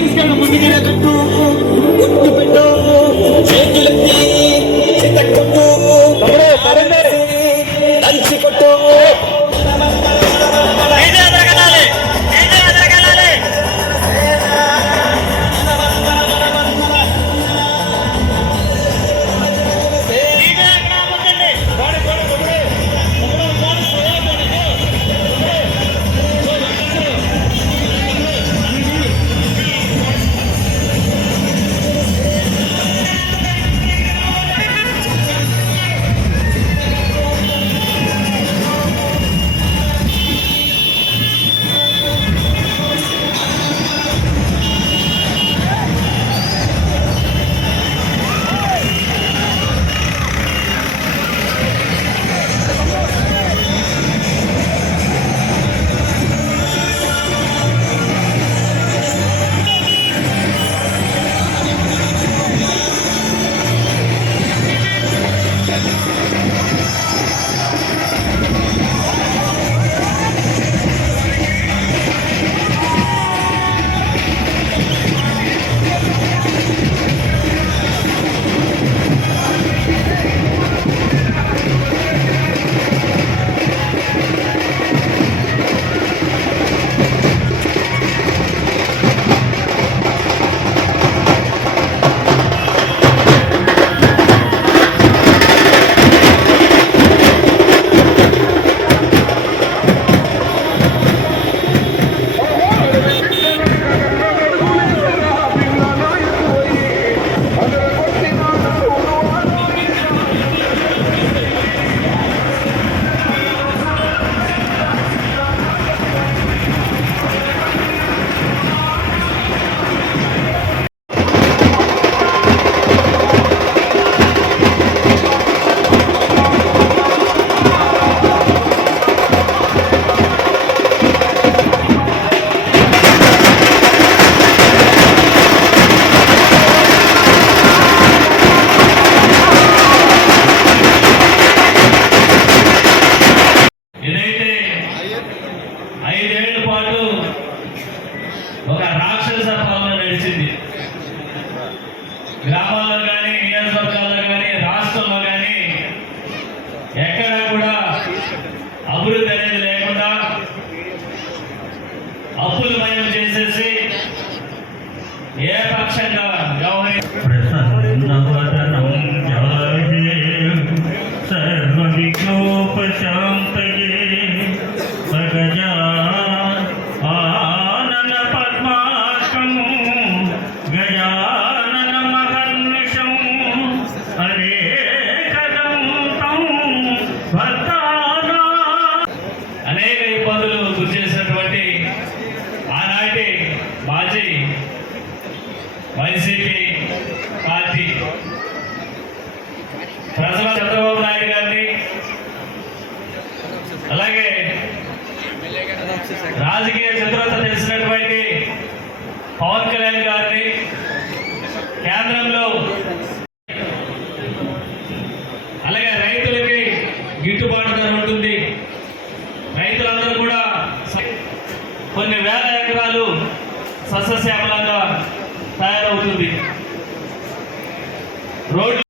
తీసుకెళ్ళి ముందుకెళ్ళే పెట్టు పెట్టు చేతులెత్తి చిత్తకొట్టు దంచి కొట్టు గ్రామాల్లో కానీ నియోజకవర్గాల్లో కానీ రాష్ట్రంలో కానీ ఎక్కడ కూడా అభివృద్ధి అనేది లేకుండా అప్పులు మయం చేసేసి ఏకపక్షంగా అనేక ఇబ్బందులు గురి చేసినటువంటి ఆనాటి మాజీ వైసీపీ పార్టీ ప్రజల చంద్రబాబు నాయుడు గారిని, అలాగే రాజకీయ చతురత తెలిసినటువంటి పవన్ కళ్యాణ్ గారిని కేంద్రంలో, అలాగే రైతులకి గిట్టుబాటు ధర ఉంటుంది, రైతులందరూ కూడా కొన్ని వేల ఎకరాలు సస్యశ్యామలంగా తయారవుతుంది. రోడ్లు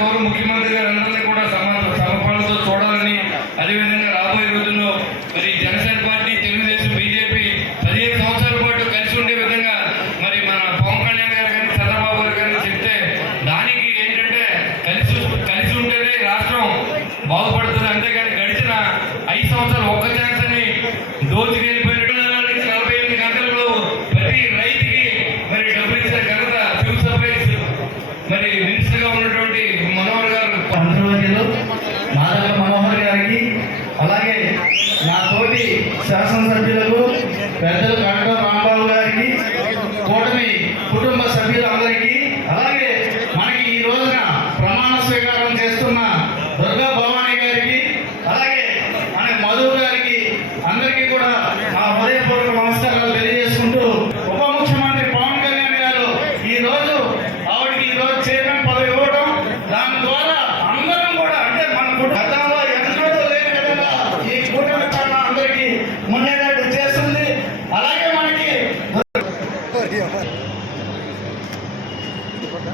గౌరవ ముఖ్యమంత్రి గారు అందరినీ కూడా సమపాలనతో చూడాలని, అదేవిధంగా రాబోయే రోజుల్లో మరి జనసేన పార్టీ, తెలుగుదేశం, బీజేపీ 15 సంవత్సరాల పాటు కలిసి ఉండే విధంగా మరి మన పవన్ కళ్యాణ్ గారు కానీ చంద్రబాబు గారు కానీ చెప్తే దానికి ఏంటంటే కలిసి ఉంటేనే రాష్ట్రం బాగుపడుతుంది. అంతేగాని గడిచిన 5 సంవత్సరాలు ఒక్క ఛాన్స్ అని దోచుకెళ్ళిపోయినట్టు 48 గంటల్లో ప్రతి రైతుకి మరి డబ్బులు ఇచ్చిన ఘనత సివిల్ సప్లైస్ మరి మినిస్టర్ గా ఉన్నటువంటి మనోహర్ గారు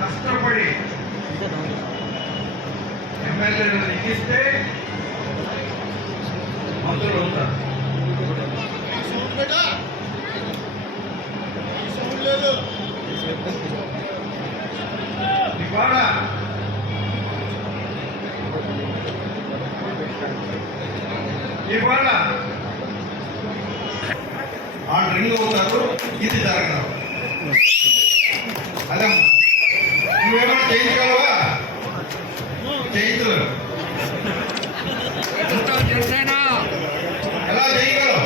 కష్టపడి ఎమ్మెల్యేలు ఎక్కిస్తే మంత్రులు అవుతారు. ఇవాళ ఆ రింగ్ అవుతారు, ఇది జరగదు. అదే నువ్వేమైనా చేయించగలవా? చేయించలేవు. ఎలా చేయగలవు?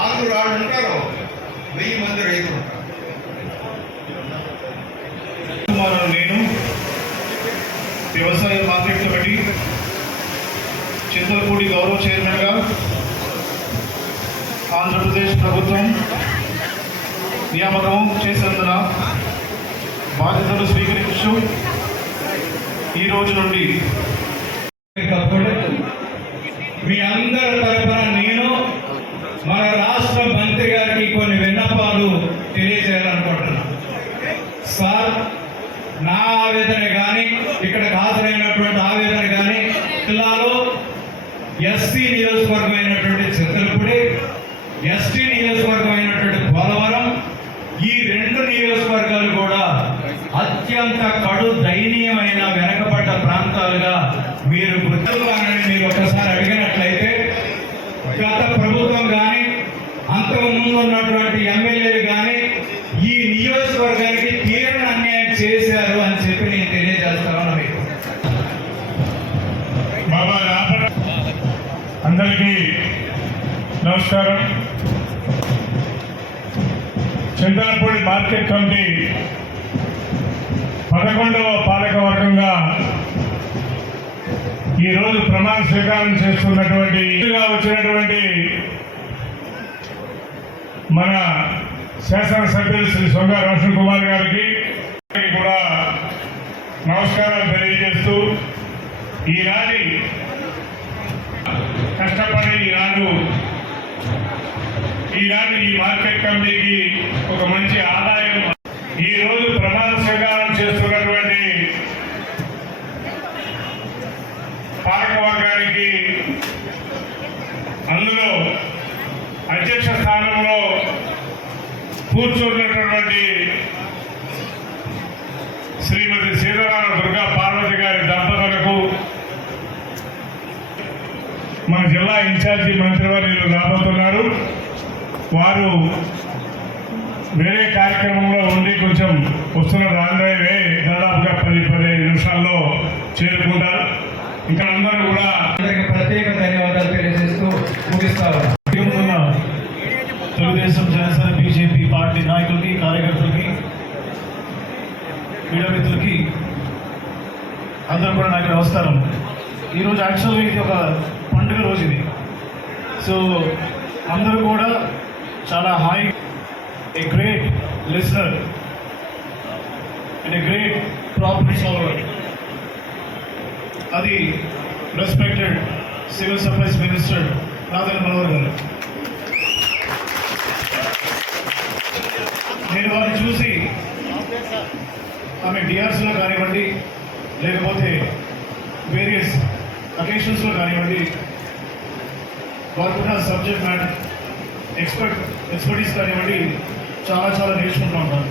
ఆరుగురు వాళ్ళు ఉంటారు, 1000 మంది రైతులు ఉంటారు. నేను వ్యవసాయ మార్కెట్ కమిటీ చింతలపూడి గౌరవ చైర్మన్గా ఆంధ్రప్రదేశ్ ప్రభుత్వం నియామకం చేసేందున బాధ్యతలు స్వీకరించు ఈ రోజు నుండి మీ అందరి తరఫున నేను మన రాష్ట్ర మంత్రి గారికి కొన్ని విన్నపాలు తెలియజేయాలనుకుంటున్నాను. సార్, నా ఆవేదన కానీ ఇక్కడ హాజరైనటువంటి ఆవేదన కానీ జిల్లాలో ఎస్సీ నియోజకవర్గం అయినటువంటి చింతలపూడి, ఎస్టీ నియోజకవర్గం అయినటువంటి పోలవరం, ఈ 2 నియోజకవర్గాలు కూడా అత్యంత కడు దయనీయమైన వెనకబడ్డ ప్రాంతాలుగా మీరు గుర్తుగానని మీరు ఒకసారి అడిగినట్లయితే గత ప్రభుత్వం కానీ అంతకు ముందు ఉన్నటువంటి ఎమ్మెల్యేలు కానీ ఈ నియోజకవర్గానికి తీవ్ర అన్యాయం చేశారు అని చెప్పి నేను తెలియజేస్తాను మీకు. అందరికీ నమస్కారం. చింతలపూడి మార్కెట్ కమిటీ 11వ పాలక వర్గంగా ఈరోజు ప్రమాణ స్వీకారం చేస్తున్నటువంటి వచ్చినటువంటి మన శాసనసభ్యులు శ్రీ సొంగ రోషన్ కుమార్ గారికి కూడా నమస్కారాలు తెలియజేస్తూ ఈనాటి కష్టపడి ఈనాడు ఈ మార్కెట్ కమిటీకి ఒక మంచి ఆదాయం. ఈ రోజు ప్రమాణ స్వీకారం చేస్తున్నటువంటి పాలకవర్గానికి అందులో అధ్యక్ష స్థానంలో కూర్చున్నటువంటి శ్రీమతి సీతారామ దుర్గా పార్వతి గారి దంపతులకు, మన జిల్లా ఇన్ఛార్జి మంత్రివర్యులు రాబోతున్నారు. వారు వేరే కార్యక్రమంలో ఉండి కొంచెం వస్తున్న రాండ్రైవే దాదాపుగా 10-15 నిమిషాల్లో చేరుకుంటారు. ఇంకా అందరూ కూడా ప్రత్యేక ధన్యవాదాలు తెలియజేస్తూ ముగిస్తారు. తెలుగుదేశం, జనసేన, బీజేపీ పార్టీ నాయకులకి, కార్యకర్తలకి, మీడియా మిత్రులకి అందరూ కూడా నాకు నమస్కారం. ఈరోజు యాక్చువల్గా ఇది ఒక పండుగ రోజు ఇది. సో అందరూ కూడా చాలా high, a great listener and a great problem solver, అది respected civil supplies minister Nadendla Manohar గారు. నేను వారిని చూసి ఆమె డిఆర్సీలో కానివ్వండి, లేకపోతే వేరియస్ అకేషన్స్లో కానివ్వండి, వారికి సబ్జెక్ట్ మ్యాటర్ ఎక్స్పర్టీస్ కానివ్వండి, చాలా నేర్చుకుంటూ ఉంటాను.